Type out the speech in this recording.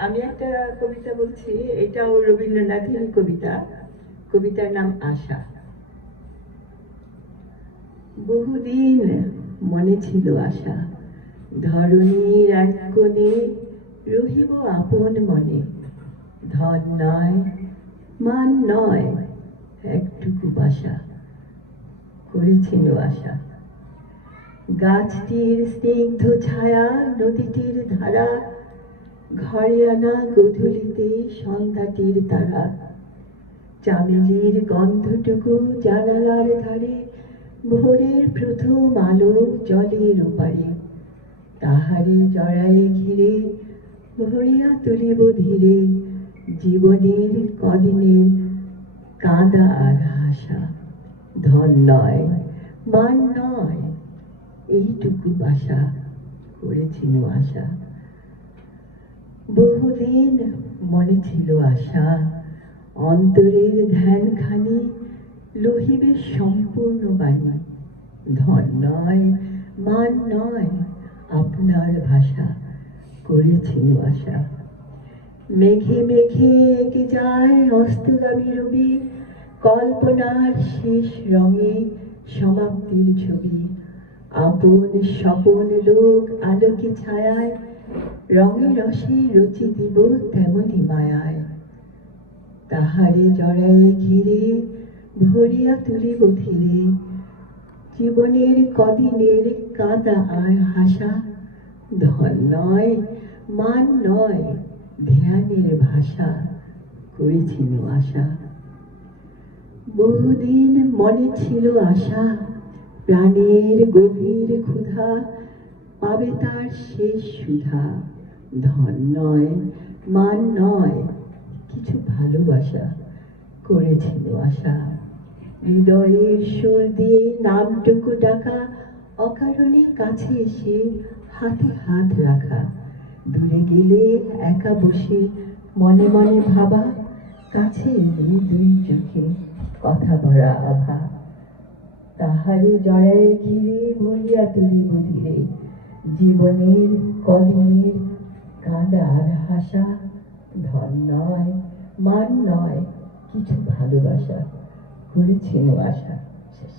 আমি একটা কবিতা বলছি, এটাও রবীন্দ্রনাথের কবিতা। কবিতার নাম আশা। বহুদিন মনে ছিল আশা, ধরণীর এক কোণে রহিব আপন মনে। ধন নয়, মান নয়, একটুকু বাসা করেছিল আশা। গাছটির স্নিগ্ধ ছায়া, নদীটির ধারা, ঘরে আনা গধূলিতে সন্ধ্যাটির তারা। চামেলির গন্ধটুকু জানালার ধারে, ভোরের প্রথম আলো জলের ওপারে। তাহারে জড়ায়ে ঘিরে ভরিয়া তুলিব ধীরে, জীবনের কদিনের কাঁদা আর হাসা। ধন নয়, মান নয়, এইটুকু বাসা করেছিল আশা। বহুদিন মনে ছিল আশা, অন্তরের ধ্যানখানি লহিবে সম্পূর্ণ বাণী। ধন নয়, মান নয়, আপনার ভাষা করেছিল আশা। মেঘে মেঘে এঁকে যায় অস্তগামী রবি, কল্পনার শেষ রঙে সমাপ্তির ছবি। আপন স্বপন লোক আলোকে ছায়ায়, রঙে রসে রচি দিব তেমনি মায়ায়। তাহারে জড়ায়ে ঘিরে ভরিয়া তুলিব ধীরে, জীবনের কদিনের কাঁদা আর হাসা। ধন নয়, মান নয়, ধ্যানের ভাষা করেছিল আশা। বহুদিন মনে ছিল আশা, প্রাণের গভীর ক্ষুধা পাবে তার শেষ সুধা। ধন নয়, মান নয়, কিছু ভালোবাসা করেছিল আশা। হৃদয়ের সুর দিয়ে নামটুকু ডাকা, অকারণে কাছে এসে হাতে হাত রাখা। দূরে গেলে একা বসে মনে মনে ভাবা, কাছে এলে দুই চোখে কথা ভরা আভা। তাহারে জড়ায়ে ঘিরে ভরিয়া তুলিব ধীরে, জীবনের কদিনের কাঁদা আর হাসা। ধন নয়, মান নয়, কিছু ভালোবাসা করেছিল আশা। শেষ।